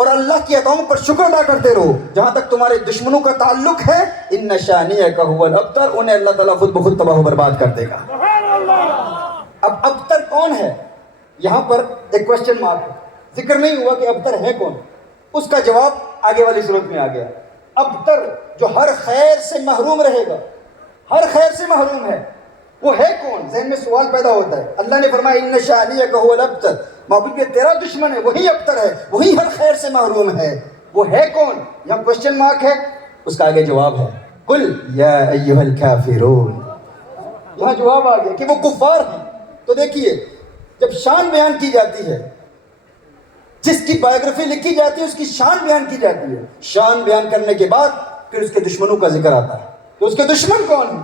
اور اللہ کی عطاؤں پر شکر ادا کرتے رہو. جہاں تک تمہارے دشمنوں کا تعلق ہے ان شانئک هو الابتر, انہیں اللہ تعالیٰ خود بخود تباہ و برباد کر دے گا. اب ابتر کون ہے؟ یہاں پر ایک کوشچن مارک ہے. ذکر نہیں ہوا کہ ابتر ہے کون. اس کا جواب آگے والی صورت میں آ گیا. ابتر جو ہر خیر سے محروم رہے گا, ہر خیر سے محروم ہے, وہ ہے کون؟ ذہن میں سوال پیدا ہوتا ہے. اللہ نے فرمایا ان شانئک هو الابتر, محبوب یہ تیرا دشمن ہے, وہی ابتر ہے, وہی ہر خیر سے محروم ہے. وہ ہے کون؟ یہاں کوشچن مارک ہے. اس کا آگے جواب ہے قل یا ایھا الکافرون. یہاں جواب آ گیا کہ وہ کفار ہیں. تو دیکھیے, جب شان بیان کی جاتی ہے, جس کی بایوگرافی لکھی جاتی ہے اس کی شان بیان کی جاتی ہے, شان بیان کرنے کے بعد پھر اس کے دشمنوں کا ذکر آتا ہے کہ اس کے دشمن کون ہیں,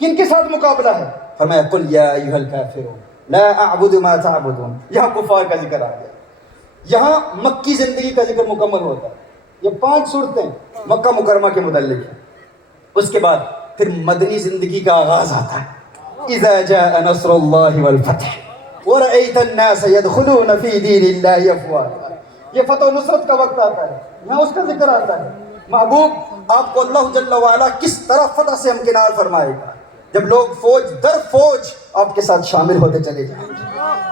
کن کے ساتھ مقابلہ ہے. فرمایا قل یا ایھا الکافرون لا اعبد ما تعبدون. یہاں کفار کا ذکر آ گیا. یہاں مکی زندگی کا ذکر مکمل ہوتا ہے. یہ 5 صورتیں مکہ مکرمہ کے متعلق ہیں. اس کے بعد پھر مدنی زندگی کا آغاز آتا ہے. اذا جاء نصر اللہ والفتح ورأيت الناس يدخلون في دين الله افواجا. یہ فتح و نصرت کا وقت آتا ہے, یہاں اس کا ذکر آتا ہے. محبوب آپ کو اللہ جل وعلا کس طرح فتح سے امکنار فرمائے گا جب لوگ فوج در فوج آپ کے ساتھ شامل ہوتے چلے جائیں گے.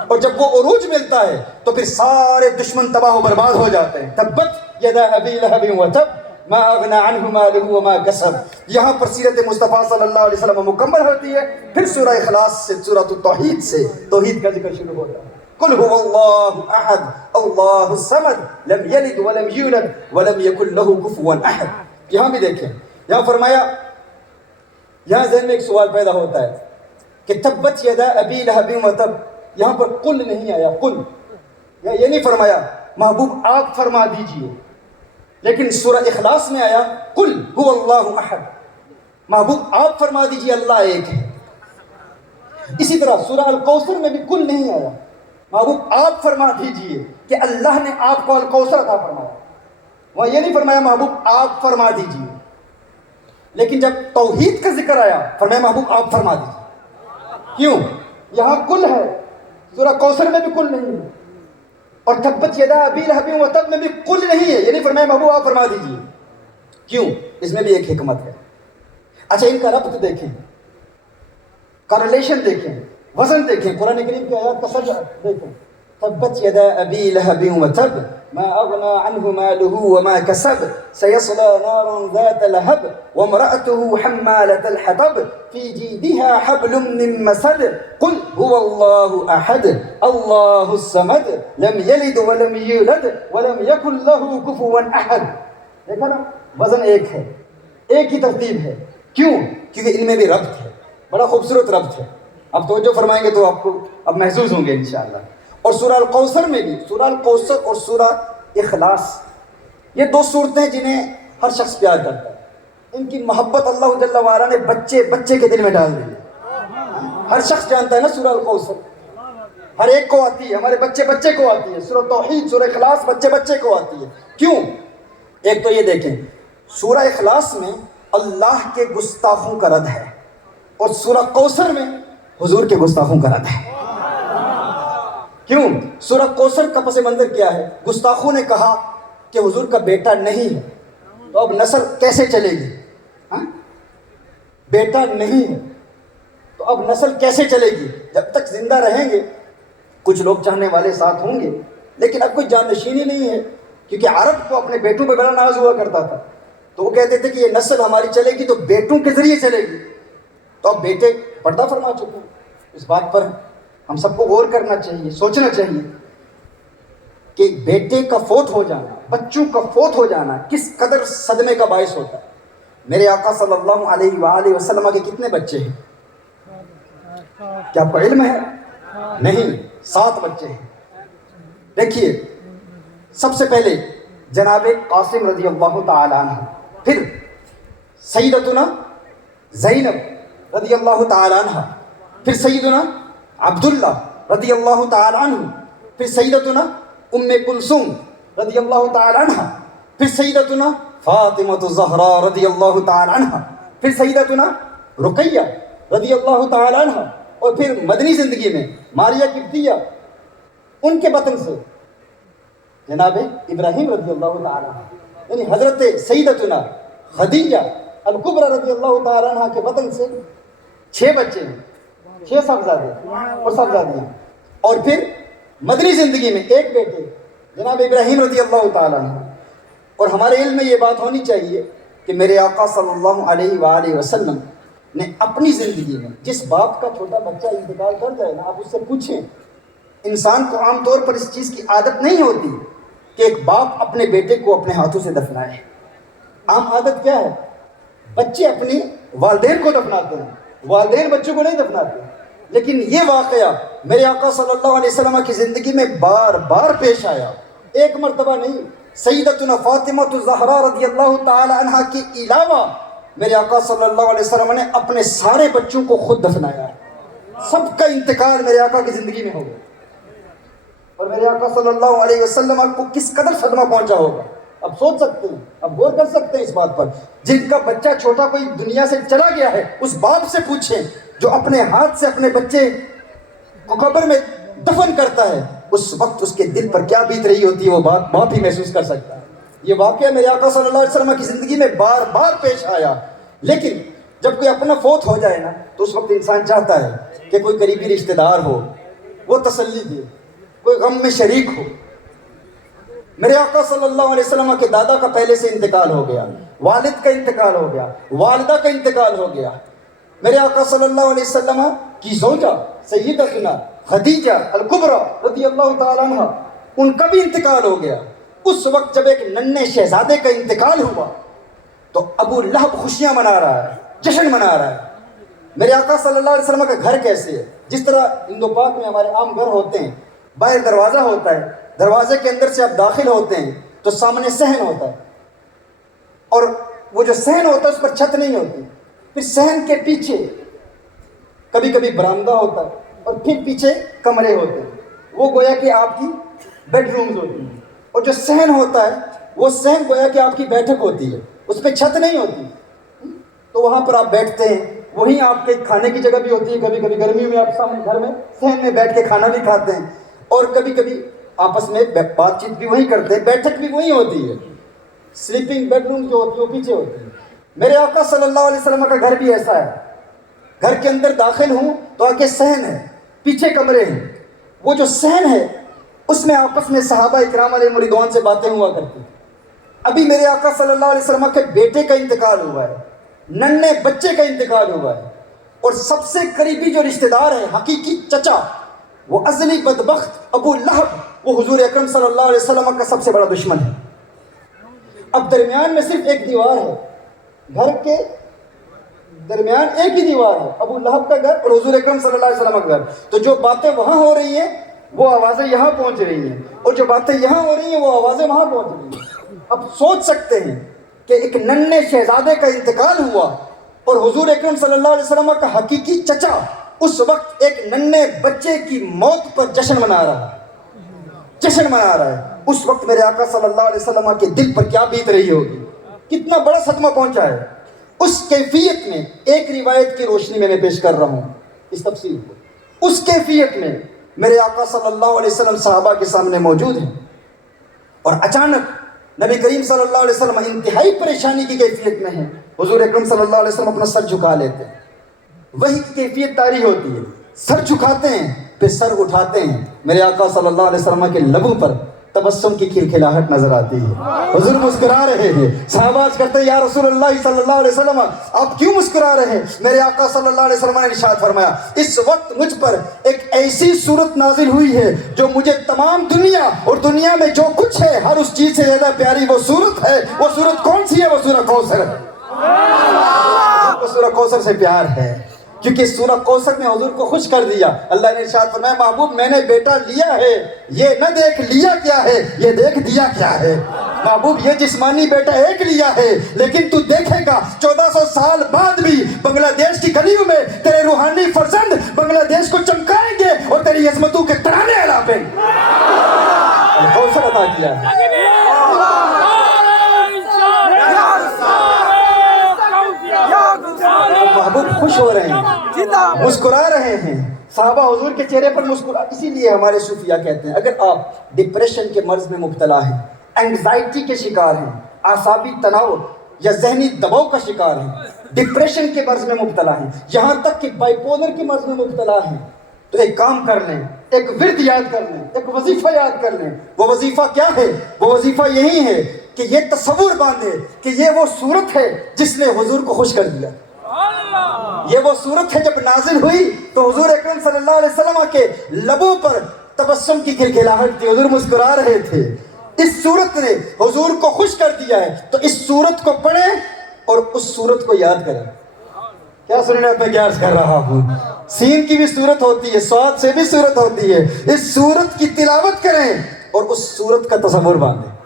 اور جب وہ عروج ملتا ہے تو پھر سارے دشمن تباہ و برباد ہو جاتے ہیں. تبت یدا ابی لہب وتب ما اغنى عنه ماله وما كسب. یہاں پر سیرت مصطفیٰ صلی اللہ علیہ وسلم مکمل ہوتی ہے. پھر سورہ اخلاص سے, سورۃ التوحید سے توحید کا ذکر شروع ہوتا ہے. قل هو اللہ احد اللہ الصمد لم یلد ولم یولد ولم یکن له کفوا احد. یہاں بھی دیکھیں, یہاں فرمایا, یہاں ذہن میں ایک سوال پیدا ہوتا ہے کہ تبت یدا ابی لہب وتب. یہاں پر قل نہیں آیا, قل یہ نہیں فرمایا محبوب آپ فرما دیجئے, لیکن سورہ اخلاص میں آیا قل هو اللہ احد. محبوب آپ فرما دیجئے اللہ ایک ہے. اسی طرح سورہ الکوثر میں بھی قل نہیں آیا, محبوب آپ فرما دیجئے کہ اللہ نے آپ کو الکوثر عطا فرمایا. وہاں یہ نہیں فرمایا محبوب آپ فرما دیجئے, لیکن جب توحید کا ذکر آیا فرمایا محبوب آپ فرما دیجئے. کیوں؟ یہاں قل ہے, سورہ کوثر میں بھی قل نہیں ہے, اور تبت یدا ابی لہب وتب میں بھی قل نہیں ہے. یہ نہیں فرمایا محبوب آپ فرما دیجئے. کیوں؟ اس میں بھی ایک حکمت ہے. اچھا, ان کا ربط دیکھیں, کارلیشن دیکھیں, وزن دیکھیں, قرآن کریم کی آیات کا سجا دیکھیں. تبت یدا ابی لہب وتب ما اغنى عنه ماله وما كسب سيصلى نارا ذات لهب وامرأته حمالة الحطب في جيدها حبل من مسد. قل هو الله أحد الله الصمد لم يلد ولم يولد ولم يكن له كفوا أحد. دیکھا نا, وزن ایک ہے, ایک ہی ترتیب ہے. کیوں؟ کیونکہ ان میں بھی ربط ہے, بڑا خوبصورت ربط ہے. اب توجہ فرمائیں گے تو آپ کو اب محسوس ہوں گے انشاءاللہ. اور سورہ الکوثر میں بھی, سورہ الکوثر اور سورہ اخلاص, یہ 2 صورتیں جنہیں ہر شخص پیار کرتا ہے. ان کی محبت اللہ جل وعلا نے بچے بچے کے دل میں ڈال دی ہے. ہر شخص جانتا ہے نا سورہ الکوثر, ہر ایک کو آتی ہے, ہمارے بچے بچے کو آتی ہے. سورہ توحید, سورہ اخلاص بچے بچے کو آتی ہے. کیوں؟ ایک تو یہ دیکھیں, سورہ اخلاص میں اللہ کے گستاخوں کا رد ہے, اور سورہ کوثر میں حضور کے گستاخوں کا رد ہے. کیوں؟ سورہ کوثر کا پس منظر کیا ہے؟ گستاخوں نے کہا کہ حضور کا بیٹا نہیں ہے, تو اب نسل کیسے چلے گی؟ بیٹا نہیں ہے تو اب نسل کیسے چلے گی؟ جب تک زندہ رہیں گے کچھ لوگ چاہنے والے ساتھ ہوں گے, لیکن اب کوئی جانشینی نہیں ہے. کیونکہ عرب کو اپنے بیٹوں پہ بڑا ناز ہوا کرتا تھا, تو وہ کہتے تھے کہ یہ نسل ہماری چلے گی تو بیٹوں کے ذریعے چلے گی. تو اب بیٹے پردہ فرما چکے ہیں. اس بات پر ہم سب کو غور کرنا چاہیے, سوچنا چاہیے کہ بیٹے کا فوت ہو جانا, بچوں کا فوت ہو جانا کس قدر صدمے کا باعث ہوتا ہے. میرے آقا صلی اللہ علیہ وآلہ وسلم کے کتنے بچے ہیں؟ کیا آپ کو علم ہے؟ نہیں, 7 بچے ہیں. دیکھیے, سب سے پہلے جناب قاسم رضی اللہ تعالی عنہ, پھر سیدتنا زینب رضی اللہ تعالی عنہ, پھر سیدنا عبداللہ رضی اللہ تعالی عنہ, پھر سیدتنا ام کلثوم رضی اللہ تعالی عنہ, پھر سیدتنا فاطمہ الزہراء رضی اللہ تعالی عنہ, پھر سیدتنا رقیہ رضی اللہ تعالی عنہ, اور پھر مدنی زندگی میں ماریہ قبطیہ, ان کے بطن سے جناب ابراہیم رضی اللہ تعالیٰ عنہ، یعنی حضرت سیدتنا خدیجہ الکبریٰ رضی اللہ تعالیٰ عنہ کے وطن سے 6 بچے ہیں، 6 صاحبزادے اور صاحبزادیاں، اور پھر مدنی زندگی میں ایک بیٹے جناب ابراہیم رضی اللہ تعالیٰ عنہ۔ اور ہمارے علم میں یہ بات ہونی چاہیے کہ میرے آقا صلی اللہ علیہ وآلہ وسلم نے اپنی زندگی میں جس باپ کا چھوٹا بچہ انتقال کر جائے نا، آپ اس سے پوچھیں، انسان کو عام طور پر اس چیز کی عادت نہیں ہوتی کہ ایک باپ اپنے بیٹے کو اپنے ہاتھوں سے دفنائے۔ عام عادت کیا ہے؟ بچے اپنی والدین کو دفناتے ہیں، والدین بچوں کو نہیں دفناتے۔ لیکن یہ واقعہ میرے آقا صلی اللہ علیہ وسلم کی زندگی میں بار بار پیش آیا، ایک مرتبہ نہیں۔ سیدتنا فاطمہ الزہرا رضی اللہ تعالی عنہ کے علاوہ میرے آقا صلی اللہ علیہ وسلم نے اپنے سارے بچوں کو خود دفنایا ہے۔ سب کا انتقال میرے آقا کی زندگی میں ہو گیا، اور میرے آقا صلی اللہ علیہ وسلم کو کس قدر صدمہ پہنچا ہوگا اب سوچ سکتے ہیں، اب غور کر سکتے ہیں اس بات پر۔ جن کا بچہ چھوٹا کوئی دنیا سے چلا گیا ہے، اس باپ سے پوچھیں جو اپنے ہاتھ سے اپنے بچے کو قبر میں دفن کرتا ہے، اس وقت اس کے دل پر کیا بیت رہی ہوتی ہے، وہ بات باپ ہی محسوس کر سکتا ہے۔ یہ واقعہ میرے آقا صلی اللہ علیہ وسلم کی زندگی میں بار بار پیش آیا۔ لیکن جب کوئی اپنا فوت ہو جائے نا، تو اس وقت انسان چاہتا ہے کہ کوئی قریبی رشتہ دار ہو، وہ تسلی دے، کوئی غم میں شریک ہو۔ میرے آقا صلی اللہ علیہ وسلم کے دادا کا پہلے سے انتقال ہو گیا، والد کا انتقال ہو گیا، والدہ کا انتقال ہو گیا۔ میرے آقا صلی اللہ علیہ وسلم کی زوجہ سیدتنا خدیجہ الکبریٰ رضی اللہ تعالیٰ عنہ، ان کا بھی انتقال ہو گیا۔ اس وقت جب ایک ننھے شہزادے کا انتقال ہوا تو ابو لہب خوشیاں منا رہا ہے، جشن منا رہا ہے۔ میرے آقا صلی اللہ علیہ وسلم کا گھر کیسے ہے؟ جس طرح ہندو پاک میں ہمارے عام گھر ہوتے ہیں، باہر دروازہ ہوتا ہے، دروازے کے اندر سے آپ داخل ہوتے ہیں تو سامنے صحن ہوتا ہے، اور وہ جو صحن ہوتا ہے اس پر چھت نہیں ہوتی، پھر صحن کے پیچھے کبھی کبھی برآمدہ ہوتا ہے، اور پھر پیچھے کمرے ہوتے ہیں، وہ گویا کہ آپ کی بیڈ رومز ہوتی ہیں۔ اور جو صحن ہوتا ہے وہ صحن گویا کہ آپ کی بیٹھک ہوتی ہے، اس پہ چھت نہیں ہوتی، تو وہاں پر آپ بیٹھتے ہیں، وہیں آپ کے کھانے کی جگہ بھی ہوتی ہے۔ کبھی کبھی گرمیوں میں آپ سامنے گھر میں صحن میں بیٹھ کے کھانا بھی کھاتے ہیں، اور کبھی کبھی آپس میں بات چیت بھی وہیں کرتے ہیں، بیٹھک بھی وہیں ہوتی ہے۔ سلیپنگ بیڈ روم جو ہوتی ہے وہ پیچھے ہوتی ہے۔ میرے آقا صلی اللہ علیہ وسلم کا گھر بھی ایسا ہے، گھر کے اندر داخل ہوں تو آگے صحن ہے، پیچھے کمرے ہیں۔ وہ جو صحن ہے اس میں آپس میں صحابہ اکرام علیہ رضوان سے باتیں ہوا کرتی۔ ابھی میرے آقا صلی اللہ علیہ وسلم کے بیٹے کا انتقال ہوا ہے، ننھے بچے کا انتقال ہوا ہے، اور سب سے قریبی جو رشتہ دار ہے، حقیقی چچا، وہ ازلی بدبخت ابو لہب، وہ حضور اکرم صلی اللہ علیہ وسلم کا سب سے بڑا دشمن ہے۔ اب درمیان میں صرف ایک دیوار ہے، گھر کے درمیان ایک ہی دیوار ہے، ابو لہب کا گھر اور حضور اکرم صلی اللہ علیہ وسلم کا گھر۔ تو جو باتیں وہاں ہو رہی ہیں وہ آوازیں یہاں پہنچ رہی ہیں، اور جو باتیں یہاں ہو رہی ہیں وہ آوازیں وہاں پہنچ رہی ہیں۔ اب سوچ سکتے ہیں کہ ایک ننھے شہزادے کا انتقال ہوا اور حضور اکرم صلی اللہ علیہ وسلم کا حقیقی چچا اس وقت ایک ننھے بچے کی موت پر جشن منا رہا ہے۔ اس وقت میرے آقا صلی اللہ علیہ وسلم کے دل پر کیا بیت رہی ہوگی، کتنا بڑا صدمہ پہنچا ہے۔ اس کیفیت میں ایک روایت کی روشنی میں پیش کر رہا ہوں اس تفصیل کو۔ اس کیفیت میں میرے آقا صلی اللہ علیہ وسلم صحابہ کے سامنے موجود ہیں، اور اچانک نبی کریم صلی اللہ علیہ وسلم انتہائی پریشانی کی کیفیت میں ہیں۔ حضور اکرم صلی اللہ علیہ وسلم اپنا سر جھکا لیتے ہیں، وہی کیفیت طاری ہوتی ہے، سر جھکاتے ہیں پھر سر اٹھاتے ہیں۔ میرے آقا صلی اللہ علیہ وسلم کے لبوں پر تبسم کی کھلکھلاہٹ نظر آتی ہے، حضور مسکرا رہے ہیں۔ صحابہ عرض کرتے ہیں یا رسول اللہ صلی اللہ علیہ وسلم آپ کیوں مسکرا رہے ہیں؟ میرے آقا صلی اللہ علیہ وسلم نے ارشاد فرمایا اس وقت مجھ پر ایک ایسی صورت نازل ہوئی ہے جو مجھے تمام دنیا اور دنیا میں جو کچھ ہے ہر اس چیز سے زیادہ پیاری وہ صورت ہے۔ وہ صورت کون سی ہے؟ وہ سورہ کوثر ہے۔ وہ سورہ کوثر سے پیار ہے، کیونکہ سورہ کوثر نے حضور کو خوش کر دیا۔ اللہ نے ارشاد فرمایا محبوب میں نے بیٹا لیا ہے، یہ نہ دیکھ لیا کیا ہے، یہ دیکھ دیا کیا ہے۔ محبوب یہ جسمانی بیٹا ایک لیا ہے، لیکن تو دیکھے گا 1400 سال بعد بھی بنگلہ دیش کی گلیوں میں تیرے روحانی فرزند بنگلہ دیش کو چمکائیں گے اور تیری عظمتوں کے ترانے الاپیں گے۔ کوثر عطا کیا ہے۔ محبوب خوش ہو رہے ہیں، مسکرا رہے ہیں، صحابہ حضور کے چہرے پر مسکرا. اسی لیے ہمارے صوفیہ کہتے ہیں اگر آپ ڈپریشن کے مرض میں مبتلا ہیں, اینگزائٹی کے شکار ہیں, اعصابی تناؤ یا ذہنی دباؤ کا شکار ہیں, ڈپریشن کے مرض میں مبتلا ہیں, یہاں تک کہ بائیپولر کے مرض میں مبتلا ہیں, تو ایک کام کر لیں, ایک ورد یاد کر لیں, ایک وظیفہ یاد کر لیں. وہ وظیفہ کیا ہے؟ وہ وظیفہ یہی ہے کہ یہ تصور باندھے کہ یہ وہ صورت ہے جس نے حضور کو خوش کر دیا. یہ وہ صورت ہے جب نازل ہوئی تو حضور اکرم صلی اللہ علیہ وسلم کے لبوں پر تبسم کی کھلکھلاہٹ تھی, حضور مسکرا رہے تھے. اس صورت نے حضور کو خوش کر دیا ہے, تو اس صورت کو پڑھیں اور اس صورت کو یاد کریں. کیا سننے میں کیا عرض کر رہا ہوں؟ سین کی بھی صورت ہوتی ہے, صاد سے بھی صورت ہوتی ہے. اس صورت کی تلاوت کریں اور اس صورت کا تصور باندھیں.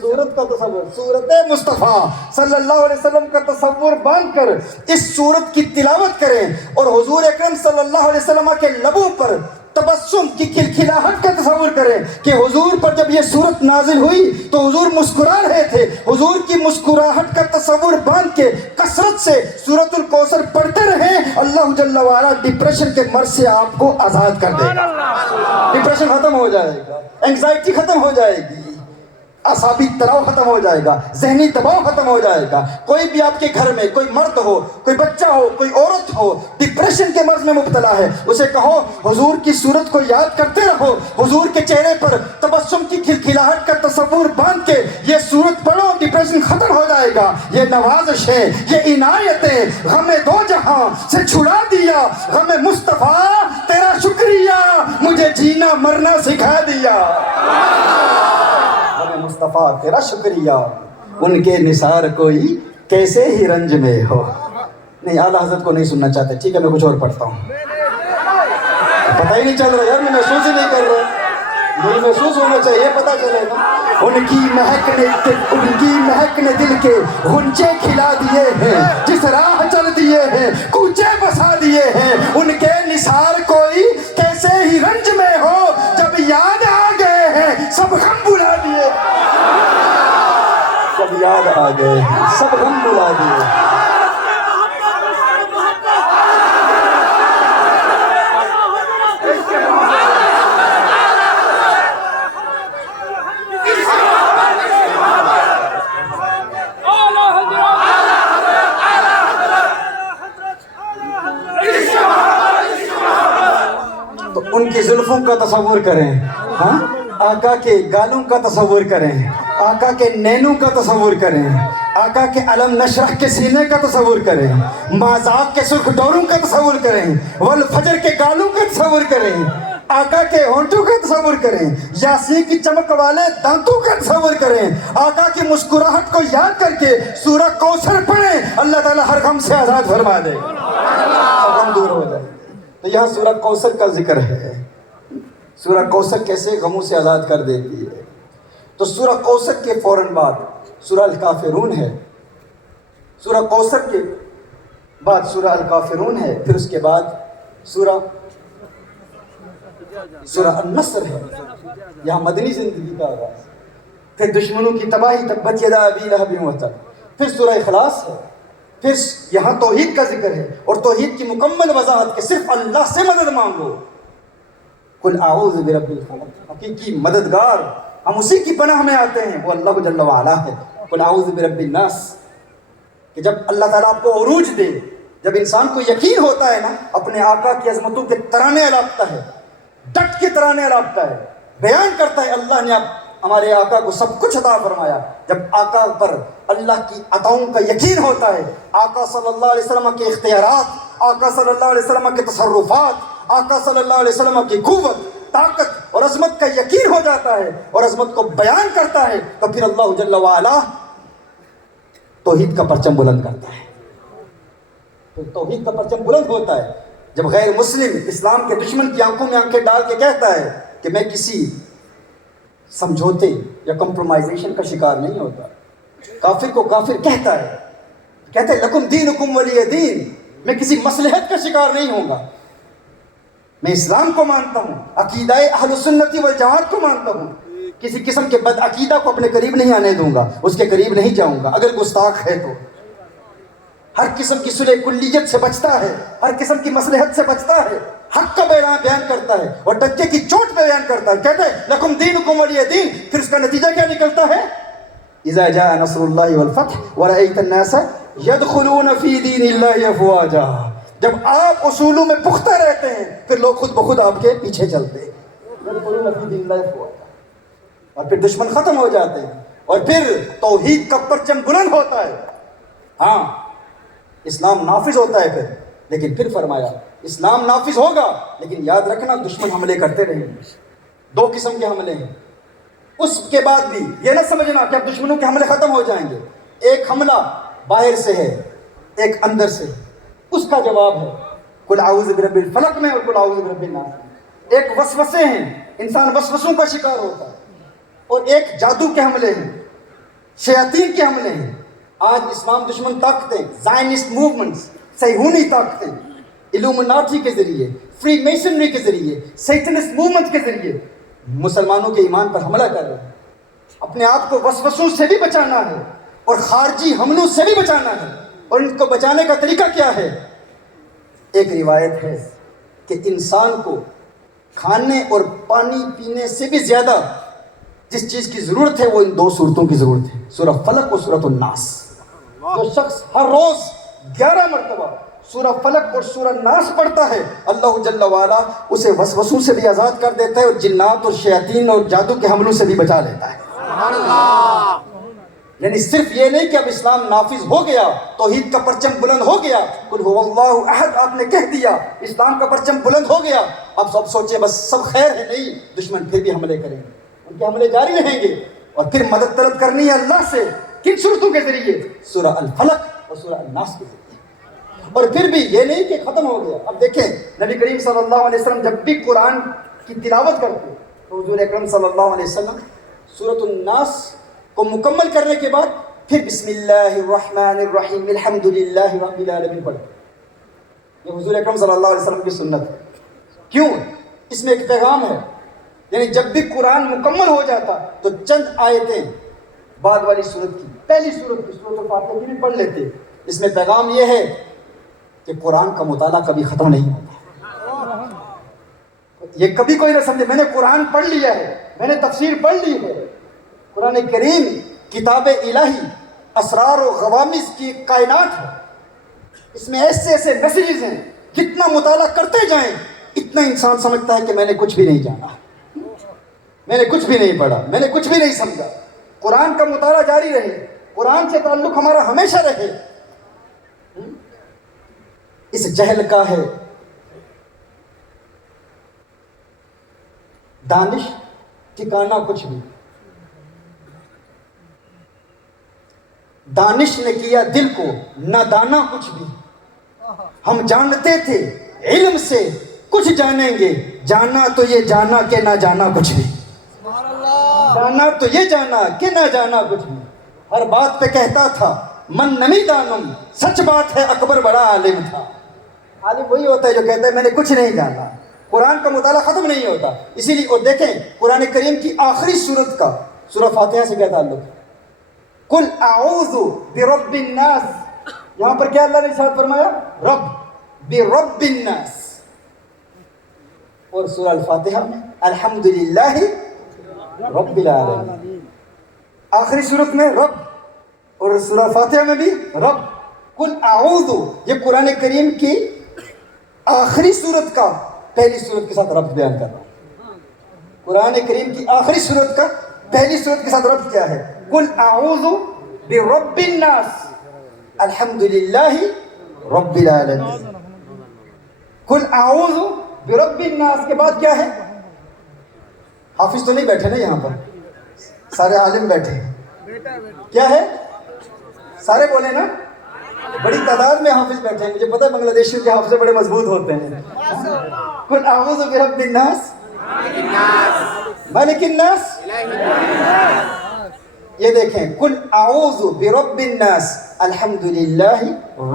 صورت کا تصور, صورت مصطفیٰ صلی اللہ علیہ وسلم کا تصور باندھ کر اس صورت کی تلاوت کریں اور حضور اکرم صلی اللہ علیہ وسلم کے لبوں پر تبسم کی کھلکھلاہٹ کا تصور کریں کہ حضور پر جب یہ صورت نازل ہوئی تو حضور مسکرا رہے تھے. حضور کی مسکراہٹ کا تصور باندھ کے کثرت سے سورۃ الکوثر پڑھتے رہیں. اللہ جل وعلا ڈپریشن کے مرض سے آپ کو آزاد کر دے گا. ڈپریشن ختم ہو جائے گا, اینگزائٹی ختم ہو جائے گی, اعصابی تناؤ ختم ہو جائے گا, ذہنی دباؤ ختم ہو جائے گا. کوئی بھی آپ کے گھر میں کوئی مرد ہو, کوئی بچہ ہو, کوئی عورت ہو, ڈپریشن کے مرض میں مبتلا ہے, اسے کہو حضور کی صورت کو یاد کرتے رہو, حضور کے چہرے پر تبسم کی کھلکھلاہٹ کا تصور باندھ کے یہ صورت پڑھو, ڈپریشن ختم ہو جائے گا. یہ نوازش ہے, یہ عنایتیں, غم دو جہاں سے چھڑا دیا, غم مصطفیٰ تیرا شکریہ, مجھے جینا مرنا سکھا دیا. مصطفیٰ تیرا شکریہ, ان کے نثار کوئی کیسے ہی رنج میں ہو. نہیں, اعلیٰ حضرت کو نہیں سننا چاہتے, ٹھیک ہے میں کچھ اور پڑھتا ہوں. پتہ ہی نہیں چل رہا یار, میں محسوس ہی نہیں کر رہا. مجھے محسوس ہونا چاہیے, پتہ چلے گا. ان کی مہک نے دل کے غنچے کھلا دیے ہیں, جس راہ چل دیے ہیں کوچے بسا دیے ہیں. ان کے نثار کوئی کیسے ہی رنج میں ہو, جب یاد آ گئے ہیں سب غم بلا دیے. جب یاد آ گئے سب غم بلا دیے. تو ان کی زلفوں کا تصور کریں, ہاں, آقا کے گالوں کا تصور کریں, آقا کے نینوں کا تصور کریں, آقا کے علم نشرح کے سینے کا تصور کریں, مازاق کے سرخ ڈوروں کا تصور کریں, والفجر کے گالوں کا تصور کریں, آقا کے ہونٹوں کا تصور کریں, یاسین کی چمک والے دانتوں کا تصور کریں, آقا کی مسکراہٹ کو یاد کر کے سورہ کوثر پڑھیں. اللہ تعالیٰ ہر غم سے آزاد فرما دے, غم دور ہو جائے. تو یہاں سورہ کوثر کا ذکر ہے. سورہ کوثر کیسے غموں سے آزاد کر دیتی ہے. تو سورہ کوثر کے فوراً بعد سورہ الکافرون ہے, سورہ کوثر کے بعد سورہ الکافرون ہے, پھر اس کے بعد سورہ النصر ہے. یہاں مدنی زندگی کا آغاز, پھر دشمنوں کی تباہی, تبت یدا ابی لہب وتب, پھر سورہ اخلاص ہے, پھر یہاں توحید کا ذکر ہے اور توحید کی مکمل وضاحت کہ صرف اللہ سے مدد مانگو. قل اعوذ برب الفلق, حقیقی مددگار ہم اسی کی پناہ میں آتے ہیں, وہ اللہ جل وعلا ہے. قل اعوذ برب الناس, کہ جب اللہ تعالیٰ آپ کو عروج دے, جب انسان کو یقین ہوتا ہے نا, اپنے آقا کی عظمتوں کے ترانے الاپتا ہے, ڈٹ کے ترانے الاپتا ہے, بیان کرتا ہے اللہ نے ہمارے آقا کو سب کچھ عطا فرمایا. جب آقا پر اللہ کی عطاؤں کا یقین ہوتا ہے, آقا صلی اللہ علیہ وسلم کے اختیارات, آقا صلی اللہ علیہ وسلم کے تصرفات, آقا صلی اللہ علیہ وسلم کی قوت, طاقت اور عظمت کا یقین ہو جاتا ہے اور عظمت کو بیان کرتا ہے, تو پھر اللہ جل وعلا توحید کا پرچم بلند کرتا ہے. پھر توحید کا پرچم بلند ہوتا ہے جب غیر مسلم اسلام کے دشمن کی آنکھوں میں آنکھیں ڈال کے کہتا ہے کہ میں کسی سمجھوتے یا کمپرومائزیشن کا شکار نہیں ہوتا. کافر کو کافر کہتا ہے لکم دینکم ولی دین, میں کسی مصلحت کا شکار نہیں ہوں گا. میں اسلام کو مانتا ہوں, عقیدہ اہل السنت والجماعت کو مانتا ہوں, کسی قسم کے بد عقیدہ کو اپنے قریب نہیں آنے دوں گا, اس کے قریب نہیں جاؤں گا اگر گستاخ ہے تو. ہر قسم کی صلح کلیت سے بچتا ہے، ہر قسم کی مصلحت سے بچتا ہے، حق کا بیان کرتا ہے اور ڈنکے کی چوٹ پہ بیان کرتا ہے. کہتے ہیں لکم دینکم ولی دین. پھر اس کا نتیجہ کیا نکلتا ہے؟ اذا جاء نصر اللہ والفتح ورأیت الناس یدخلون فی دین اللہ افواجا. جب آپ اصولوں میں پختہ رہتے ہیں پھر لوگ خود بخود آپ کے پیچھے چلتے ہیں. یدخلون فی دین اللہ افواجا. اور پھر دشمن ختم ہو جاتے ہیں اور پھر توحید کا پرچم بلند ہوتا ہے. ہاں اسلام نافذ ہوتا ہے لیکن پھر فرمایا اسلام نافذ ہوگا لیکن یاد رکھنا دشمن حملے کرتے رہیں گے. دو قسم کے حملے ہیں. اس کے بعد بھی یہ نہ سمجھنا کہ اب دشمنوں کے حملے ختم ہو جائیں گے. ایک حملہ باہر سے ہے، ایک اندر سے. اس کا جواب ہے قل اعوذ برب الفلق میں اور قل اعوذ برب الناس میں. ایک وسوسے ہیں، انسان وسوسوں کا شکار ہوتا ہے، اور ایک جادو کے حملے ہیں، شیاطین کے حملے ہیں. آج اسلام دشمن طاقتیں، زائنسٹ موومنٹس، صہیونی طاقتیں الومناٹی کے ذریعے، فری میسنری کے ذریعے، سیٹنسٹ موومنٹ کے ذریعے مسلمانوں کے ایمان پر حملہ کر رہے ہیں. اپنے آپ کو وسوسوں سے بھی بچانا ہے اور خارجی حملوں سے بھی بچانا ہے. اور ان کو بچانے کا طریقہ کیا ہے؟ ایک روایت ہے کہ انسان کو کھانے اور پانی پینے سے بھی زیادہ جس چیز کی ضرورت ہے وہ ان دو صورتوں کی ضرورت ہے، سورہ فلق اور سورۃ الناس. جو شخص ہر روز 11 مرتبہ سورہ فلق اور سورہ ناس پڑھتا ہے اللہ جل وعلا اسے وسوسوں سے بھی آزاد کر دیتا ہے اور جنات اور شیاطین اور جادو کے حملوں سے بھی بچا لیتا ہے. یعنی صرف یہ نہیں کہ اب اسلام نافذ ہو گیا، توحید کا پرچم بلند ہو گیا، قل هو اللہ احد آپ نے کہہ دیا، اسلام کا پرچم بلند ہو گیا، اب سب سوچے بس سب خیر ہے. نہیں، دشمن پھر بھی حملے کریں گے، ان کے حملے جاری رہیں گے. اور پھر مدد طلب کرنی ہے اللہ سے. کن صورتوں کے ذریعے؟ سورہ الفلق اور سورہ الناس کے ذریعے. اور پھر بھی یہ نہیں کہ ختم ہو گیا. اب دیکھیں نبی کریم صلی اللہ علیہ وسلم جب بھی قرآن کی تلاوت کرتے تو حضور اکرم صلی اللہ علیہ وسلم سورۃ الناس کو مکمل کرنے کے بعد پھر بسم اللہ الرحمن الرحیم الحمد للہ رب العالمین پڑھتے. یہ حضور اکرم صلی اللہ علیہ وسلم کی سنت ہے. کیوں؟ اس میں ایک پیغام ہے. یعنی جب بھی قرآن مکمل ہو جاتا تو چند آیتیں بعد والی سورت کی، پہلی سورت کی سورۃ الفاتحہ کی بھی پڑھ لیتے. اس میں پیغام یہ ہے کہ قرآن کا مطالعہ کبھی ختم نہیں ہوتا. یہ کبھی کوئی نہ سمجھے میں نے قرآن پڑھ لیا ہے، میں نے تفسیر پڑھ لی ہے. قرآن کریم کتاب الہی، اسرار و غوامض کی کائنات ہے. اس میں ایسے ایسے میسیجز ہیں، جتنا مطالعہ کرتے جائیں اتنا انسان سمجھتا ہے کہ میں نے کچھ بھی نہیں جانا، میں نے کچھ بھی نہیں پڑھا، میں نے کچھ بھی نہیں سمجھا. قرآن کا مطالعہ جاری رہے، قرآن سے تعلق ہمارا ہمیشہ رہے. اس جہل کا ہے دانش ٹھکانا کچھ بھی. دانش نے کیا دل کو نہ دانا کچھ بھی. ہم جانتے تھے علم سے کچھ جانیں گے، جانا تو یہ جانا کہ نہ جانا کچھ بھی. جانا تو یہ جانا کہ نہ جانا کچھ بھی. ہر بات پہ کہتا تھا من نمی دانم، سچ بات ہے اکبر بڑا عالم تھا. عالم وہی ہوتا ہے جو کہتا ہے میں نے کچھ نہیں جانا. قرآن کا مطالعہ ختم نہیں ہوتا. اسی لیے اور دیکھیں قرآن کریم کی آخری سورت کا سورہ فاتحہ سے کیا تعلق ہے؟ قل اعوذ برب الناس. یہاں پر کیا اللہ نے ارشاد فرمایا؟ رب برب الناس. اور سورہ الفاتحہ میں الحمدللہ رب العالمین. آخری صورت میں رب اور سورہ فاتحہ میں بھی رب. قل اعوذ یہ قرآن کریم کی آخری صورت کا پہلی صورت کے ساتھ ربط بیان کر رہا ہوں. قرآن کریم کی آخری صورت کا پہلی صورت کے ساتھ ربط کیا ہے؟ قل اعوذ برب الناس الحمدللہ رب العالمین. قل اعوذ برب الناس کے بعد کیا ہے؟ حافظ تو نہیں بیٹھے نا یہاں پر، سارے عالم بیٹھے ہیں. کیا ہے؟ سارے بولے نا، بڑی تعداد میں حافظ بیٹھے ہیں. مجھے پتا ہے بنگلہ دیشی کے حافظ بڑے مضبوط ہوتے ہیں. قل اعوذ برب الناس مالک الناس. یہ دیکھیں قل اعوذ برب الناس الحمدللہ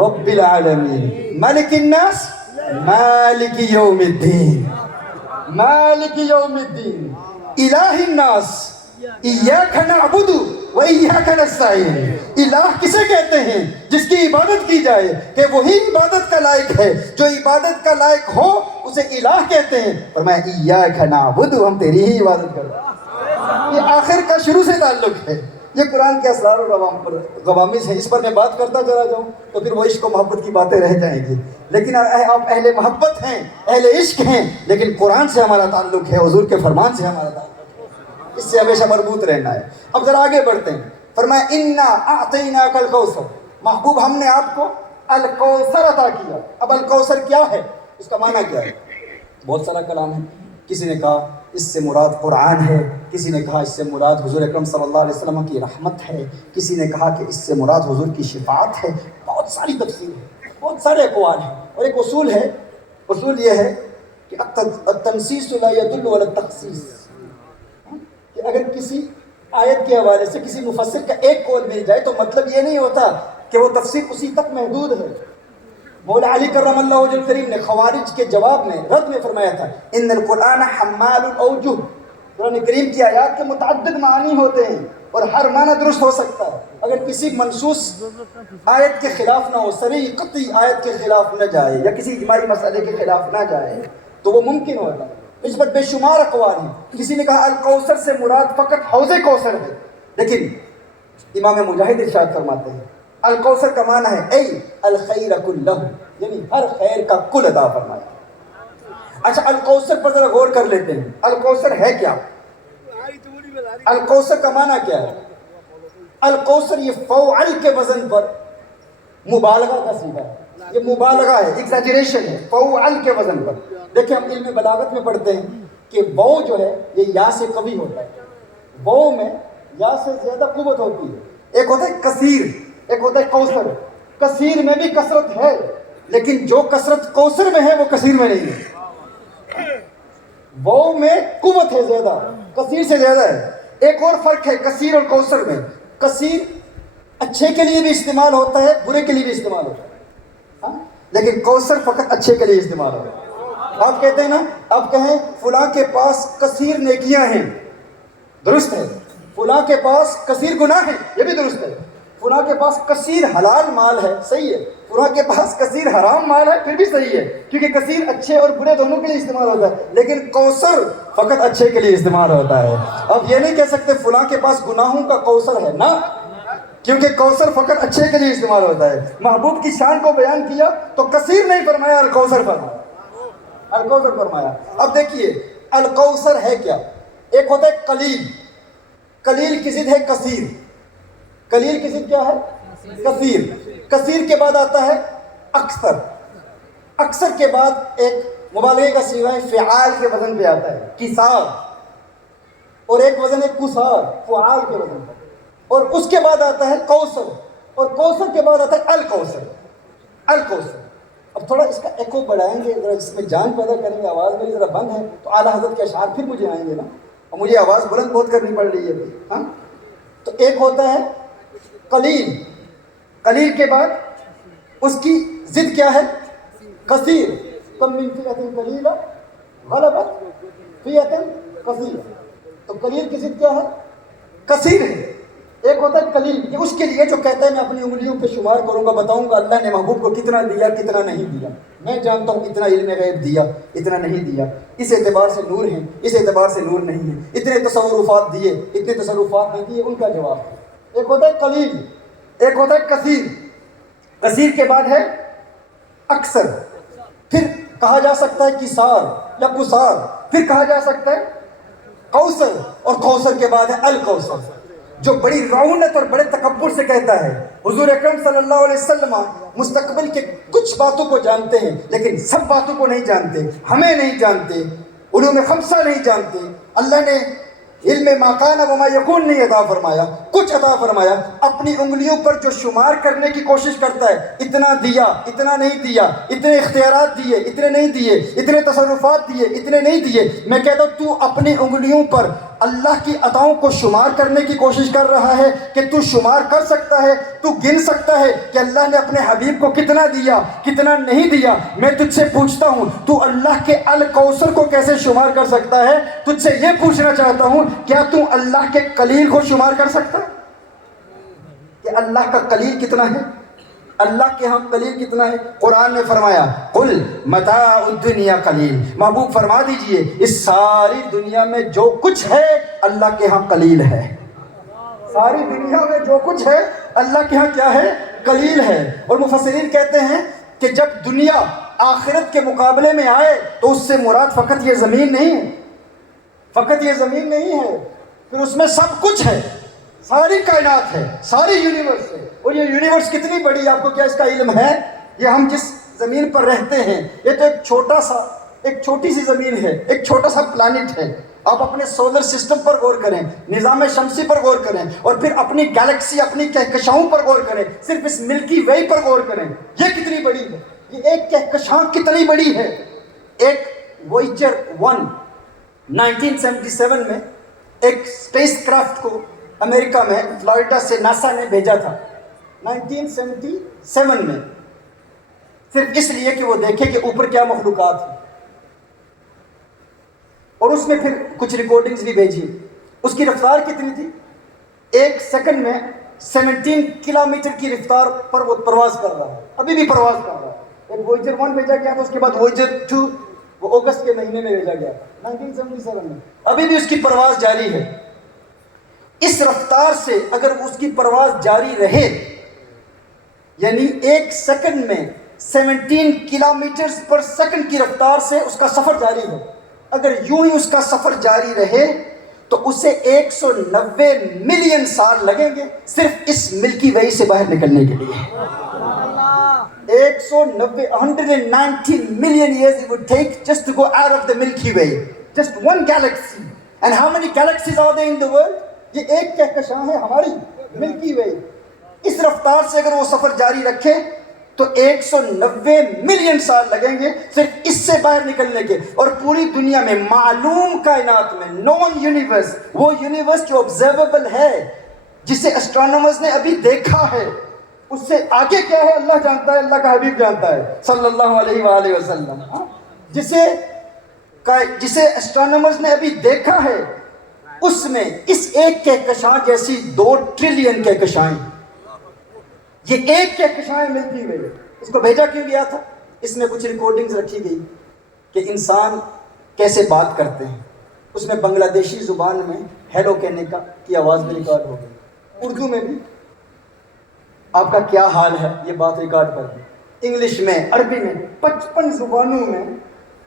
رب العالمین مالک الناس مالک یوم الدین مالک یوم الدین الہ الناس ایاک نعبد وَإِيَّاكَ نَسْتَعِينُ. الہ کسے کہتے ہیں؟ جس کی عبادت کی جائے، کہ وہی عبادت کا لائق ہے. جو عبادت کا لائق ہو اسے الہ کہتے ہیں. فرمایا إِيَّاكَ نَعْبُدُ، ہم تیری ہی عبادت کرتے ہیں. یہ آخر کا شروع سے تعلق ہے. یہ قرآن کے اسرار اور غوامض ہیں. اس پر میں بات کرتا چلا جاؤں تو پھر وہ عشق و محبت کی باتیں رہ جائیں گی. لیکن آپ اہل محبت ہیں، اہل عشق ہیں، لیکن قرآن سے ہمارا تعلق ہے، حضور کے فرمان سے ہمارا تعلق ہے. اس سے ہمیشہ مربوط رہنا ہے. اب ذرا آگے بڑھتے ہیں. فرمایا اِنَّا أَعْطَيْنَاكَ الْكَوْثَرَ، محبوب ہم نے آپ کو الکوثر عطا کیا. اب الکوثر کیا ہے؟ اس کا معنی کیا ہے؟ بہت سارا کلام ہے. کسی نے کہا اس سے مراد قرآن ہے، کسی نے کہا اس سے مراد حضور اکرم صلی اللہ علیہ وسلم کی رحمت ہے، کسی نے کہا کہ اس سے مراد حضور کی شفاعت ہے. بہت ساری تفسیر ہے، بہت سارے اقوال ہیں. اور ایک اصول ہے، اصول یہ ہے کہ التنسیس لا يدل على التخصیص، کہ اگر کسی آیت کے حوالے سے کسی مفسر کا ایک قول مل جائے تو مطلب یہ نہیں ہوتا کہ وہ تفسیر اسی تک محدود ہے. مولا علی کرم اللہ وجہ الکریم نے خوارج کے جواب میں رد میں فرمایا تھا ان القرآن حمال الاوجہ. قرآن کریم کی آیات کے متعدد معنی ہوتے ہیں اور ہر معنی درست ہو سکتا ہے. اگر کسی منصوص آیت کے خلاف نہ ہو، صریح قطعی آیت کے خلاف نہ جائے یا کسی اجماعی مسئلے کے خلاف نہ جائے تو وہ ممکن ہوتا ہے. اس پر بے شمار اقوال ہیں. کسی نے کہا الکوثر سے مراد فقط حوض کوثر ہے، لیکن امام مجاہد ارشاد فرماتے ہیں الکوثر کا معنی ہے ای الخیر کلہ، یعنی ہر خیر کا کل عطا فرمایا. اچھا الکوثر پر ذرا غور کر لیتے ہیں. الکوثر ہے کیا؟ الکوثر کا معنی کیا ہے؟ الکوثر یہ فوعل کے وزن پر مبالغہ کا صیغہ ہے. یہ مبالغہ ہے، ایگزیجریشن ہے، فوعل کے وزن پر. دیکھیں ہم علم بلاغت میں پڑھتے ہیں کہ واو جو ہے یہ یا سے قوی ہوتا ہے. واو میں یا سے زیادہ قوت ہوتی ہے. ایک ہوتا ہے کثیر، ایک ہوتا ہے کوثر. کثیر میں بھی کثرت ہے، لیکن جو کثرت کوثر میں ہے وہ کثیر میں نہیں ہے. واو میں قوت ہے زیادہ، کثیر سے زیادہ ہے. ایک اور فرق ہے کثیر اور کوثر میں. کثیر اچھے کے لیے بھی استعمال ہوتا ہے، برے کے لیے بھی استعمال ہوتا ہے، لیکن کوثر فقط اچھے کے لیے استعمال ہوتا ہے. آپ کہتے ہیں نا، آپ کہیں فلاں کے پاس کثیر نیکیاں ہیں، درست ہے. فلاں کے پاس کثیر گناہ ہیں، یہ بھی درست ہے. فلاں کے پاس کثیر حلال مال ہے، صحیح ہے. فلاں کے پاس کثیر حرام مال ہے، پھر بھی صحیح ہے، کیونکہ کثیر اچھے اور برے دونوں کے لیے استعمال ہوتا ہے. لیکن کوثر فقط اچھے کے لیے استعمال ہوتا ہے. اب یہ نہیں کہہ سکتے فلاں کے پاس گناہوں کا کوثر ہے، نہ، کیونکہ کوثر فقط اچھے کے لیے استعمال ہوتا ہے. محبوب کی شان کو بیان کیا تو کثیر نہیں فرمایا، الکوثر فرمایا، الکوثر فرمایا. اب دیکھیے الکوثر ہے کیا؟ ایک ہوتا ہے قلیل. قلیل کی ضد ہے کثیر. قلیل کی ضد کیا ہے؟ کثیر. کثیر کے بعد آتا ہے اکثر. اکثر کے بعد ایک مبالغے کا صیغہ ہے، فعال کے وزن پہ آتا ہے، کثار. اور ایک وزن ہے کثار، فعال کے وزن پر. اور اس کے بعد آتا ہے کوثر، اور کوثر کے بعد آتا ہے الکوثر. الکوثر. اب تھوڑا اس کا ایکو بڑھائیں گے، ذرا اس میں جان پیدا کریں گے. آواز میری ذرا بند ہے تو اعلیٰ حضرت کے اشعار پھر مجھے آئیں گے نا، اور مجھے آواز بلند بہت کرنی پڑ رہی ہے ابھی. ہاں تو ایک ہوتا ہے قلیل. قلیل کے بعد اس کی ضد کیا ہے؟ کثیر. کم من فئۃ قلیلہ غلبت فئۃ کثیرہ. تو قلیل کی ضد کیا ہے؟ کثیر ہے. ایک ہوتا ہے قلیل، یہ اس کے لیے جو کہتا ہے میں اپنی انگلیوں پہ شمار کروں گا، بتاؤں گا اللہ نے محبوب کو کتنا دیا کتنا نہیں دیا. میں جانتا ہوں اتنا علم غیب دیا، اتنا نہیں دیا، اس اعتبار سے نور ہیں، اس اعتبار سے نور نہیں ہے، اتنے تصرفات دیے، اتنے تصرفات نہیں دیے. ان کا جواب ہے. ایک ہوتا ہے قلیل، ایک ہوتا ہے کثیر. کثیر کے بعد ہے اکثر. پھر کہا جا سکتا ہے کثار یا کثار. پھر کہا جا سکتا ہے کوثر، اور کوثر کے بعد ہے الکوثر، جو بڑی رونت اور بڑے تکبر سے کہتا ہے حضور اکرم صلی اللہ علیہ وسلم مستقبل کے کچھ باتوں کو جانتے ہیں، لیکن سب باتوں کو نہیں جانتے. ہمیں نہیں جانتے، علوم خمسہ نہیں جانتے. اللہ نے علم ما کان وما یکون نہیں عطا فرمایا، کچھ عطا فرمایا. اپنی انگلیوں پر جو شمار کرنے کی کوشش کرتا ہے، اتنا دیا اتنا نہیں دیا، اتنے اختیارات دیے اتنے نہیں دیے، اتنے تصرفات دیے اتنے نہیں دیے. میں کہتا ہوں تو اپنی انگلیوں پر اللہ کی عطاؤں کو شمار کرنے کی کوشش کر رہا ہے کہ تو شمار کر سکتا ہے، تو گن سکتا ہے کہ اللہ نے اپنے حبیب کو کتنا دیا کتنا نہیں دیا. میں تجھ سے پوچھتا ہوں تو اللہ کے الکوثر کو کیسے شمار کر سکتا ہے؟ تجھ سے یہ پوچھنا چاہتا ہوں کیا تو اللہ کے قلیل کو شمار کر سکتا ہے؟ کہ اللہ کا قلیل کتنا ہے، اللہ کے ہاں قلیل کتنا ہے؟ قرآن نے فرمایا قل متاع الدنیا قلیل، محبوب فرما دیجئے اس ساری دنیا میں جو کچھ ہے اللہ کے ہاں قلیل ہے، ساری دنیا میں جو کچھ ہے اللہ کے ہاں کیا ہے؟ قلیل ہے۔ اور مفسرین کہتے ہیں کہ جب دنیا آخرت کے مقابلے میں آئے تو اس سے مراد فقط یہ زمین نہیں ہے، فقط یہ زمین نہیں ہے، پھر اس میں سب کچھ ہے، ساری کائنات ہے، ساری یونیورس ہے۔ اور یہ یونیورس کتنی بڑی ہے، آپ کو کیا اس کا علم ہے؟ یہ ہم جس زمین پر رہتے ہیں یہ تو ایک چھوٹی سی زمین ہے، ایک چھوٹا سا پلانٹ ہے۔ آپ اپنے سولر سسٹم پر غور کریں، نظام شمسی پر غور کریں، اور پھر اپنی گیلیکسی، اپنی کہکشاؤں پر غور کریں، صرف اس ملکی وے پر غور کریں، یہ کتنی بڑی ہے، یہ ایک کہکشاں کتنی بڑی ہے۔ ایک وویجر 1 1977 میں ایک اسپیس کرافٹ کو امریکہ میں فلوریڈا سے ناسا نے بھیجا تھا 1977 میں، صرف اس لیے کہ وہ دیکھے کہ اوپر کیا مخلوقات ہیں، اور اس میں پھر کچھ ریکارڈنگز بھی بھیجی۔ اس کی رفتار کتنی تھی؟ ایک سیکنڈ میں 17 کلومیٹر کی رفتار پر وہ پرواز کر رہا ہے، ابھی بھی پرواز کر رہا ہے۔ ایک وویجر 1 بھیجا گیا تھا، اس کے بعد وویجر 2 وہ اگست کے مہینے میں بھیجا گیا 1977 میں، ابھی بھی اس کی پرواز جاری ہے۔ اس رفتار سے اگر اس کی پرواز جاری رہے، یعنی ایک سیکنڈ میں 17 کلومیٹر پر سیکنڈ کی رفتار سے اس کا سفر جاری ہے، اگر یوں ہی اس کا سفر جاری رہے تو اسے 190 ملین سال لگیں گے صرف اس ملکی وے سے باہر نکلنے کے لیے۔ 190 million years it would take just to go out of the Milky Way, just one galaxy. And how many galaxies are there in the world? یہ ایک کہکشاں ہے ہماری ملکی وے۔ اس رفتار سے اگر وہ سفر جاری رکھے تو 190 ملین سال لگیں گے صرف اس سے باہر نکلنے کے۔ اور پوری دنیا میں معلوم کائنات میں نون یونیورس، وہ یونیورس جو آبزرویبل ہے، جسے اسٹرانومرز نے ابھی دیکھا ہے، اس سے آگے کیا ہے اللہ جانتا ہے، اللہ کا حبیب جانتا ہے صلی اللہ علیہ وآلہ وسلم۔ جسے اسٹرانومرز نے ابھی دیکھا ہے، اس میں اس ایک کہکشاں جیسی 2 ٹریلین کہکشائیں، یہ ایک کہکشاں ملتی ہوئی۔ اس کو بھیجا کیوں گیا تھا؟ اس میں کچھ ریکارڈنگز رکھی گئی کہ انسان کیسے بات کرتے ہیں۔ اس میں بنگلہ دیشی زبان میں ہیلو کہنے کی آواز بھی ریکارڈ ہو گئی، اردو میں بھی آپ کا کیا حال ہے یہ بات ریکارڈ کر دی، انگلش میں، عربی میں، 55 زبانوں میں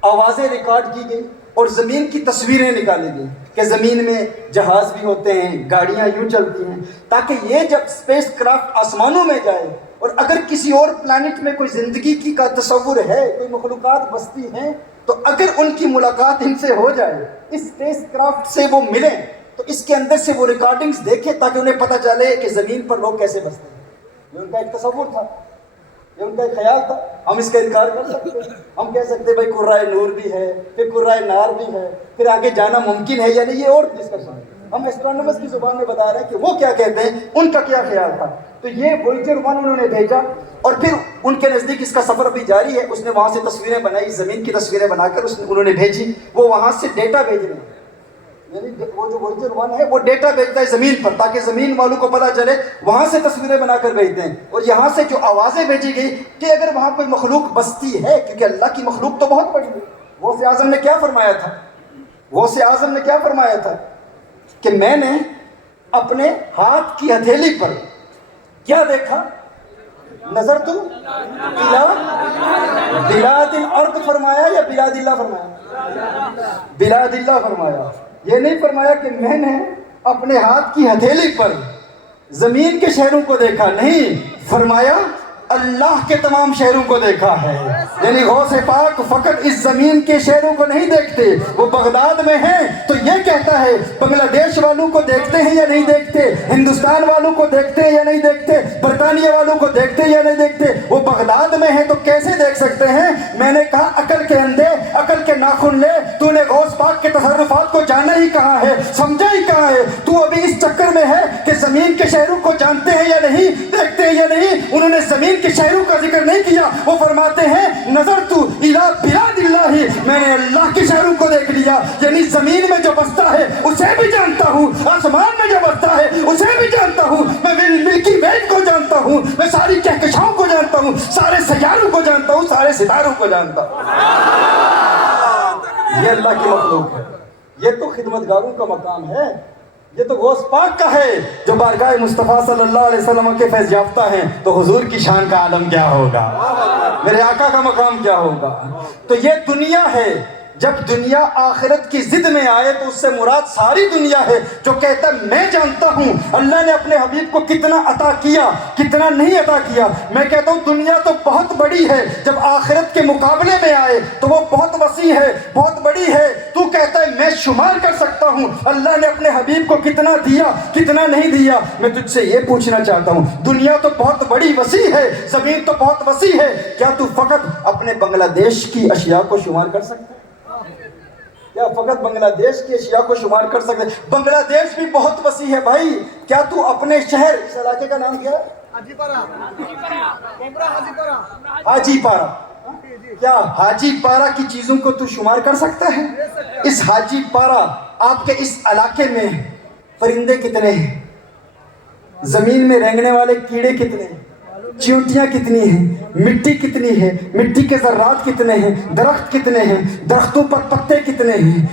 آوازیں ریکارڈ کی گئی، اور زمین کی تصویریں نکالی گئی کہ زمین میں جہاز بھی ہوتے ہیں، گاڑیاں یوں چلتی ہیں، تاکہ یہ جب اسپیس کرافٹ آسمانوں میں جائے اور اگر کسی اور پلانٹ میں کوئی زندگی کی کا تصور ہے، کوئی مخلوقات بستی ہیں، تو اگر ان کی ملاقات ان سے ہو جائے، اس اسپیس کرافٹ سے وہ ملیں، تو اس کے اندر سے وہ ریکارڈنگز دیکھیں تاکہ انہیں پتہ چلے کہ زمین پر لوگ کیسے بستے ہیں۔ یہ ان کا ایک تصور تھا، یہ ان کا ایک خیال تھا۔ ہم اس کا انکار کر سکتے ہیں؟ ہم کہہ سکتے ہیں بھائی قرۂ نور بھی ہے، پھر قرۂ نار بھی ہے، پھر آگے جانا ممکن ہے یا نہیں، یہ اور ڈسکشن ہے۔ ہم اسٹرانومرز کی زبان میں بتا رہے ہیں کہ وہ کیا کہتے ہیں، ان کا کیا خیال تھا۔ تو یہ وویجر 1 انہوں نے بھیجا، اور پھر ان کے نزدیک اس کا سفر ابھی جاری ہے۔ اس نے وہاں سے تصویریں بنائی، زمین کی تصویریں بنا کر انہوں نے بھیجی، وہ وہاں سے ڈیٹا بھیج رہے ہیں، یعنی وہ جو وویجر 1 ہے وہ ڈیٹا بھیجتا ہے زمین پر تاکہ زمین والوں کو پتہ چلے، وہاں سے تصویریں بنا کر بھیجتے ہیں۔ اور یہاں سے جو آوازیں بھیجی گئی کہ اگر وہاں کوئی مخلوق بستی ہے، کیونکہ اللہ کی مخلوق تو بہت بڑی ہے۔ غوث اعظم نے کیا فرمایا تھا؟ غوث اعظم نے کیا فرمایا تھا کہ میں نے اپنے ہاتھ کی ہتھیلی پر کیا دیکھا؟ نظر تو بلاد الارض فرمایا یا بلاد اللہ فرمایا؟ بلاد اللہ فرمایا۔ یہ نہیں فرمایا کہ میں نے اپنے ہاتھ کی ہتھیلی پر زمین کے شہروں کو دیکھا، نہیں، فرمایا اللہ کے تمام شہروں کو دیکھا ہے۔ یعنی غوث پاک فقط اس زمین کے شہروں کو نہیں دیکھتے، وہ بغداد میں ہیں تو یہ کہتا ہے بنگلہ دیش والوں کو دیکھتے ہیں یا نہیں دیکھتے، ہندوستان والوں کو دیکھتے ہیں یا نہیں دیکھتے، برطانیہ والوں کو دیکھتے ہیں یا نہیں دیکھتے، وہ بغداد میں ہیں تو کیسے دیکھ سکتے ہیں؟ میں نے کہا عقل کے اندھے، عقل کے ناخن لے، تو نے غوث پاک کے تصرفات کو جانا ہی کہاں ہے، سمجھا ہی کہاں ہے؟ تو ابھی اس چکر میں ہے کہ زمین کے شہروں کو جانتے ہیں یا نہیں، دیکھتے ہیں یا نہیں۔ انہوں نے زمین کے شہروں کا ذکر نہیں کیا، وہ فرماتے ہیں نظر تو الی بلاد اللہ، میں نے اللہ کے شہروں کو دیکھ لیا، یعنی زمین میں جو بستا ہے اسے بھی جانتا ہوں، آسمان میں جو بستا ہے اسے بھی جانتا ہوں، میں ملکی وے کو سارے ستاروں کو جانتا ہوں. یہ اللہ کی مخلوق ہے, یہ تو خدمتگاروں کا مقام ہے, یہ تو غوث پاک کا ہے جو بارگاہ مصطفیٰ صلی اللہ علیہ وسلم کے فیض یافتہ ہیں. تو حضور کی شان کا عالم کیا ہوگا, میرے آقا کا مقام کیا ہوگا. تو یہ دنیا ہے, جب دنیا آخرت کی ضد میں آئے تو اس سے مراد ساری دنیا ہے جو کہتا ہے میں جانتا ہوں اللہ نے اپنے حبیب کو کتنا عطا کیا کتنا نہیں عطا کیا. میں کہتا ہوں دنیا تو بہت بڑی ہے, جب آخرت کے مقابلے میں آئے تو وہ بہت وسیع ہے, بہت بڑی ہے. تو کہتا ہے میں شمار کر سکتا ہوں اللہ نے اپنے حبیب کو کتنا دیا کتنا نہیں دیا. میں تجھ سے یہ پوچھنا چاہتا ہوں, دنیا تو بہت بڑی وسیع ہے, زمین تو بہت وسیع ہے, کیا تو فقط اپنے بنگلہ دیش کی اشیاء کو شمار کر سکتا ہے؟ کیا فقط بنگلہ دیش کی اشیاء کو شمار کر سکتے؟ بنگلہ دیش بھی بہت وسیع ہے بھائی. کیا تو اپنے شہر, اس علاقے کا نام کیا ہے؟ حاجی پارہ. کیا حاجی پارہ کی چیزوں کو تو شمار کر سکتا ہے؟ اس حاجی پارہ آپ کے اس علاقے میں پرندے کتنے ہیں, زمین میں رینگنے والے کیڑے کتنے ہیں, چیونٹیاں کتنی ہیں, مٹی کتنی ہے, مٹی کے ذرات کتنے ہیں, درخت کتنے ہیں, درختوں پر پتے کتنے ہیں,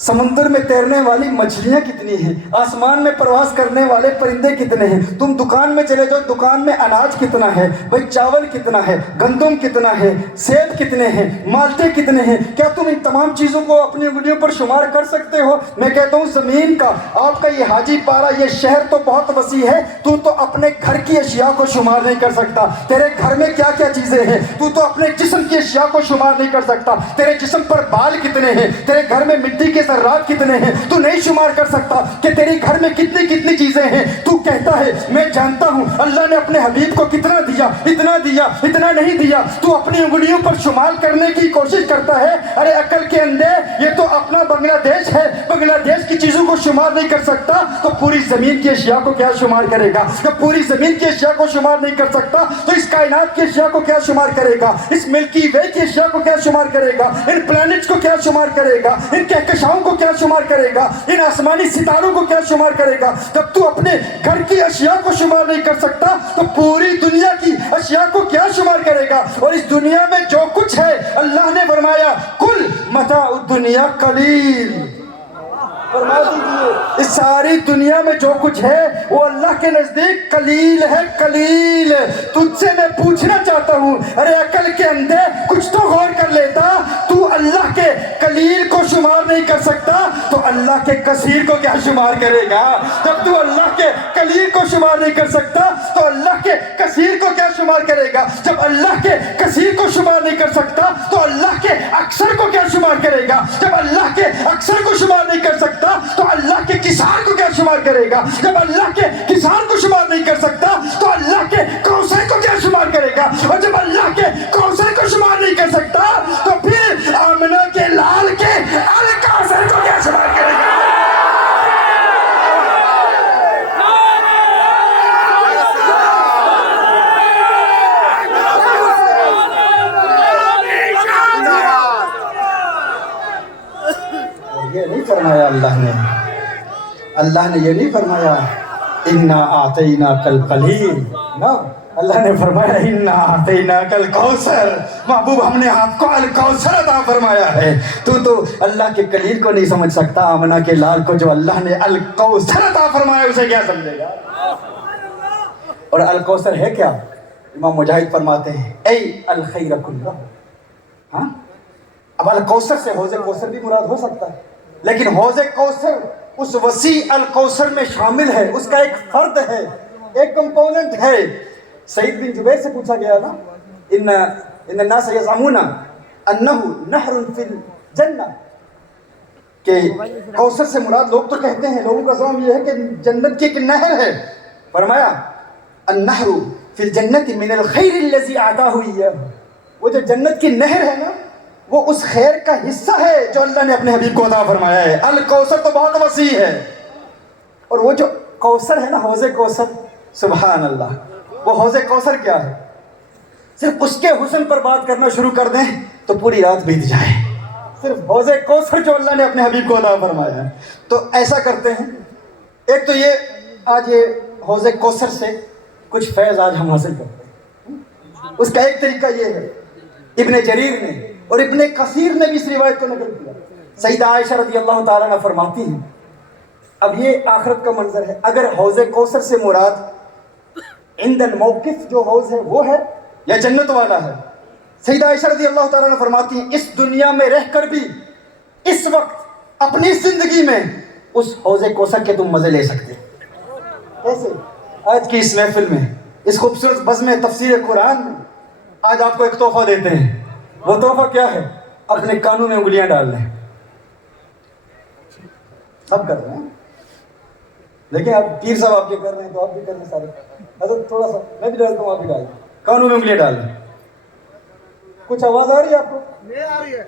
سمندر میں تیرنے والی مچھلیاں کتنی ہیں, آسمان میں پرواز کرنے والے پرندے کتنے ہیں. تم دکان میں چلے جاؤ, دکان میں اناج کتنا ہے بھائی, چاول کتنا ہے, گندم کتنا ہے, سیب کتنے ہیں, مالٹے کتنے ہیں. کیا تم ان تمام چیزوں کو اپنی انگلیوں پر شمار کر سکتے ہو؟ میں کہتا ہوں زمین کا آپ کا یہ حاجی پارہ یہ شہر تو بہت وسیع ہے, تو اپنے گھر کی اشیاء کو شمار نہیں کر سکتا. تیرے گھر میں کیا کیا چیزیں ہیں تو اپنے جسم کی اشیاء کو شمار نہیں کر سکتا. تیرے جسم پر بال کتنے ہیں, تیرے گھر میں مٹی کے ذرات کتنے ہیں, تو نہیں شمار کر سکتا کہ تیرے گھر میں کتنی کتنی چیزیں ہیں. تو کہتا ہے میں جانتا ہوں اللہ نے اپنے حبیب کو کتنا دیا اتنا دیا اتنا نہیں دیا. تو اپنی انگلیوں پر شمار کرنے کی کوشش کرتا ہے. ارے عقل کے اندھے, یہ تو اپنا بنگلہ دیش ہے, بنگلہ دیش کی چیزوں کو شمار نہیں کر سکتا تو پوری زمین کی اشیاء کو کیا شمار کرے گا؟ جب پوری زمین کی اشیاء کو شمار نہیں کر سکتا تو اس کائنات کی اشیاء کو کیا شمار کرے گا؟ اس ملکی وے کی اشیاء کو کیا شمار کرے گا؟ ان پلانٹس کو کیا شمار کرے گا؟ ان کہکشاؤں کو کیا شمار کرے گا؟ ان آسمانی ستاروں کو کیا شمار کرے گا؟ جب تو اپنے گھر کی اشیاء کو شمار نہیں کر سکتا تو پوری دنیا کی اشیاء کو کیا شمار کرے گا؟ اور اس دنیا میں جو کچھ ہے اللہ نے فرمایا کل متاع الدنیا قلیل. فرما دیجیے اس ساری دنیا میں جو کچھ ہے وہ اللہ کے نزدیک قلیل ہے, قلیل. تجھ سے میں پوچھنا چاہتا ہوں, ارے عقل کے اندھے کچھ تو غور کر لیتا. تو اللہ کے قلیل کو شمار نہیں کر سکتا تو اللہ کے کثیر کو کیا شمار کرے گا؟ جب تو اللہ کے قلیل کو شمار نہیں کر سکتا تو اللہ کے کثیر کو کیا شمار کرے گا؟ جب اللہ کے کثیر کو شمار نہیں کر سکتا تو اللہ کے اکثر کو کیا شمار کرے گا؟ جب اللہ کے اکثر کو شمار نہیں کر سکتا تو اللہ کے کسان کو کیا شمار کرے گا؟ جب اللہ کے کسان کو شمار نہیں کر سکتا تو اللہ کے کوثر کو کیا شمار کرے گا؟ اور جب اللہ کے کوثر کو شمار نہیں کر سکتا تو پھر آمنہ کے لال کے الکوثر کو کیا شمار کرے گا؟ یہ نہیں فرمایا اللہ نے یہ نہیں فرمایا انا اعطیناک القلیل. نا, اللہ نے فرمایا انا اعطیناک الکوثر. محبوب ہم نے آپ کو الکوثر عطا فرمایا ہے. تو اللہ کے قلیل کو نہیں سمجھ سکتا, آمنہ کے لال کو جو اللہ نے الکوثر عطا فرمایا اسے کیا سمجھے گا؟ اور الکوثر ہے کیا؟ امام مجاہد فرماتے ہیں اے الخیر کلہ. ہاں, اب الکوثر سے حوض کوثر بھی مراد ہو سکتا ہے, لیکن حوض کوثر اس وسیع الکوثر میں شامل ہے, اس کا ایک فرد ہے, ایک کمپوننٹ ہے. سعید بن جبیر سے پوچھا گیا نا ان الناس یزعمون انہ نہر فی الجنہ, کہ کوثر سے مراد لوگ تو کہتے ہیں, لوگوں کا زعم یہ ہے کہ جنت کی ایک نہر ہے. فرمایا النہر فی الجنۃ من الخیر الذی اعطاہ ایاہ, وہ جو جنت کی نہر ہے نا وہ اس خیر کا حصہ ہے جو اللہ نے اپنے حبیب کو عطا فرمایا ہے. الکوثر تو بہت وسیع ہے, اور وہ جو کوثر ہے نا حوض کوثر, سبحان اللہ, وہ حوض کوثر کیا ہے؟ صرف اس کے حسن پر بات کرنا شروع کر دیں تو پوری رات بیت جائے. صرف حوض کوثر جو اللہ نے اپنے حبیب کو عطا فرمایا ہے. تو ایسا کرتے ہیں, ایک تو یہ آج یہ حوض کوثر سے کچھ فیض آج ہم حاصل کرتے ہیں. اس کا ایک طریقہ یہ ہے, ابن جریر نے اور ابن کثیر نے بھی اس روایت کو نقل کیا. سیدہ عائشہ رضی اللہ تعالیٰ عنہ فرماتی ہیں, اب یہ آخرت کا منظر ہے, اگر حوض کوثر سے مراد عند الموقف جو حوض ہے وہ ہے یا جنت والا ہے. سیدہ عائشہ رضی اللہ تعالیٰ عنہ فرماتی ہیں, اس دنیا میں رہ کر بھی اس وقت اپنی زندگی میں اس حوض کوثر کے تم مزے لے سکتے. کیسے؟ آج کی اس محفل میں, اس خوبصورت بزم تفسیر قرآن میں آج آپ کو ایک تحفہ دیتے ہیں. وہ تحفہ کیا ہے؟ اپنے کانوں میں انگلیاں ڈال لیں. سب کر رہے ہیں, دیکھیں آپ پیر صاحب آپ کے کر رہے ہیں تو آپ بھی کر لیں سارے. حضرت تھوڑا سا میں بھی ڈالتا ہوں, آپ بھی ڈال دیں, کانوں میں انگلیاں ڈال لیں. کچھ آواز آ رہی ہے آپ کو؟ نہیں آ رہی ہے.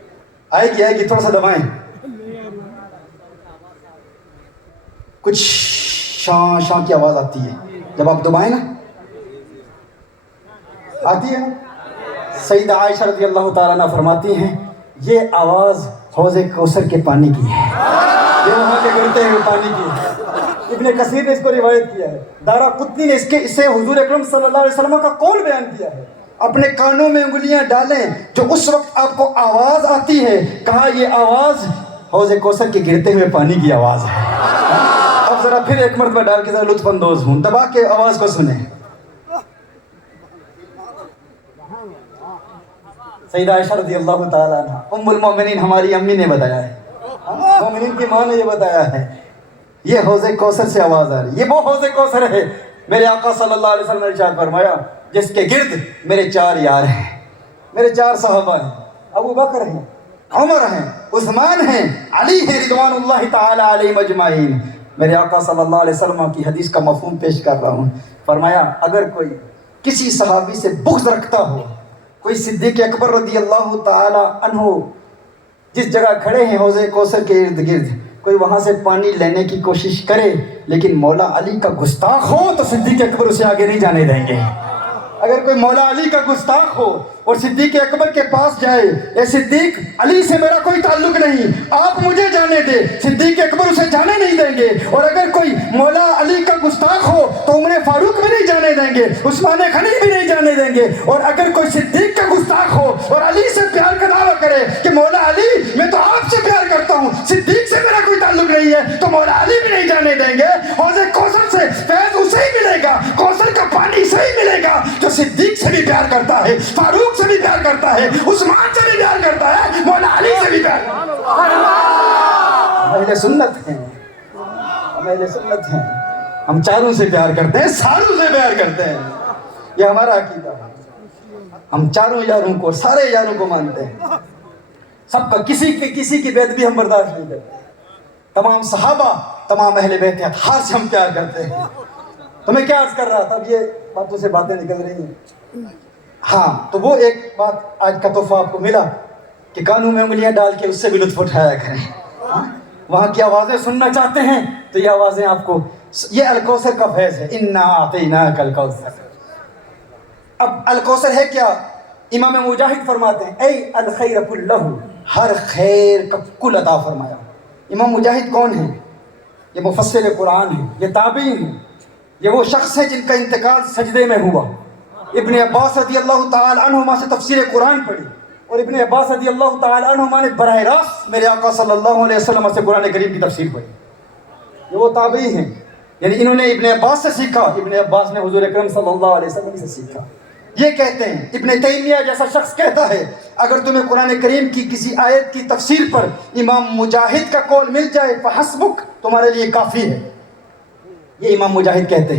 آئے گی تھوڑا سا دبائیں. کچھ شاں شاں کی آواز آتی ہے جب آپ دبائیں نا, آتی ہے نا. سیدہ عائشہ رضی اللہ تعالیٰ عنہ فرماتی ہیں, یہ آواز حوض کوثر کے پانی کی ہے, یہ وہاں کے گرتے ہوئے پانی کی ہے. ابن کثیر نے اس کو روایت کیا ہے. دارقطنی نے اسے حضور اکرم صلی اللہ علیہ وسلم کا قول بیان کیا ہے. اپنے کانوں میں انگلیاں ڈالیں جو اس وقت آپ کو آواز آتی ہے, کہا یہ آواز حوض کوثر کے گرتے ہوئے پانی کی آواز ہے. اب ذرا پھر ایک مرتبہ ڈال کے ذرا لطف اندوز ہوں, دبا کے آواز کو سنیں. سیدہ عائشہ رضی اللہ تعالیٰ عنہ ام المومنین ہماری امی نے بتایا ہے, مومنین کی ماں نے یہ بتایا ہے, یہ حوض کوثر سے آواز آ رہی. یہ وہ حوض کوثر ہے میرے آقا صلی اللہ علیہ وسلم نے ارشاد فرمایا جس کے گرد میرے 4 یار ہیں, میرے 4 صحابہ ہیں. ابو بکر ہیں, عمر ہیں, عثمان ہیں, علی ہیں رضوان اللہ تعالی علیہم اجمعین. میرے آقا صلی اللہ علیہ وسلم کی حدیث کا مفہوم پیش کر رہا ہوں. فرمایا اگر کوئی کسی صحابی سے بغض رکھتا ہو, کوئی صدیق اکبر رضی اللہ تعالی عنہ جس جگہ کھڑے ہیں حوض کوثر کے ارد گرد, کوئی وہاں سے پانی لینے کی کوشش کرے لیکن مولا علی کا گستاخ ہو تو صدیق اکبر اسے آگے نہیں جانے دیں گے. اگر کوئی مولا علی کا گستاخ ہو اور صدیق اکبر کے پاس جائے, اے صدیق علی سے میرا کوئی تعلق نہیں, آپ مجھے جانے دے, صدیق اکبر اسے جانے نہیں دیں گے. اور اگر کوئی مولا علی کا گستاخ ہو تو عمر فاروق بھی نہیں جانے دیں گے, عثمان غنی بھی نہیں جانے دیں گے. اور اگر کوئی صدیق کا گستاخ ہو اور علی سے پیار کا دعویٰ کرے کہ مولا علی میں تو آپ سے پیار کرتا ہوں, صدیق سے میرا کوئی تعلق نہیں ہے, تو مولا علی بھی نہیں جانے دیں گے. حوض کوثر سے فیض اسے ہی ملے گا, کوثر کا پانی اسے ہی ملے گا جو صدیق سے بھی پیار کرتا ہے, فاروق سے بھی پیار کرتا ہے, عثمان سے بھی پیار کرتا ہے, مولا علی سے بھی پیار کرتا ہے. اہل سنت ہیں, ہم اہل سنت ہیں, ہم چاروں سے پیار کرتے ہیں, ساروں سے پیار کرتے ہیں. یہ ہمارا عقیدہ ہے. ہم چاروں یاروں کو, سارے یاروں کو مانتے ہیں. سب کا کسی کی بے ادبی ہم برداشت نہیں کرتے. تمام صحابہ, تمام اہل بیت اطہار سے ہم پیار کرتے ہیں. تو میں کیا عرض کر رہا تھا, اب یہ باتوں سے باتیں نکل رہی ہیں. ہاں, تو وہ ایک بات آج کا تحفہ آپ کو ملا کہ کانوں میں انگلیاں ڈال کے اس سے بھی لطف اٹھایا کریں. وہاں کی آوازیں سننا چاہتے ہیں تو یہ آوازیں آپ کو, یہ الکوثر کا فیض ہے. انا اعطیناک الکوثر. اب الکوثر ہے کیا؟ امام مجاہد فرماتے ہیں اے الخیر کلہ, ہر خیر کا کل عطا فرمایا. امام مجاہد کون ہیں؟ یہ مفسر قرآن ہیں, یہ تابعی ہیں, یہ وہ شخص ہے جن کا انتقال سجدے میں ہوا. ابن عباس رضی اللہ تعالی عنہما سے تفسیر قرآن پڑھی, اور ابن عباس رضی اللہ تعالی عنہما نے براہ راست میرے آقا صلی اللہ علیہ وسلم سے قرآن کریم کی تفسیر پڑھی. یہ وہ تابعی ہیں, یعنی انہوں نے ابن عباس سے سیکھا, ابن عباس نے حضور اکرم صلی اللہ علیہ وسلم سے سیکھا. یہ کہتے ہیں, ابن تیمیہ جیسا شخص کہتا ہے اگر تمہیں قرآن کریم کی کسی آیت کی تفسیر پر امام مجاہد کا قول مل جائے فحسبک, تمہارے لیے کافی ہے. یہ امام مجاہد کہتے ہیں.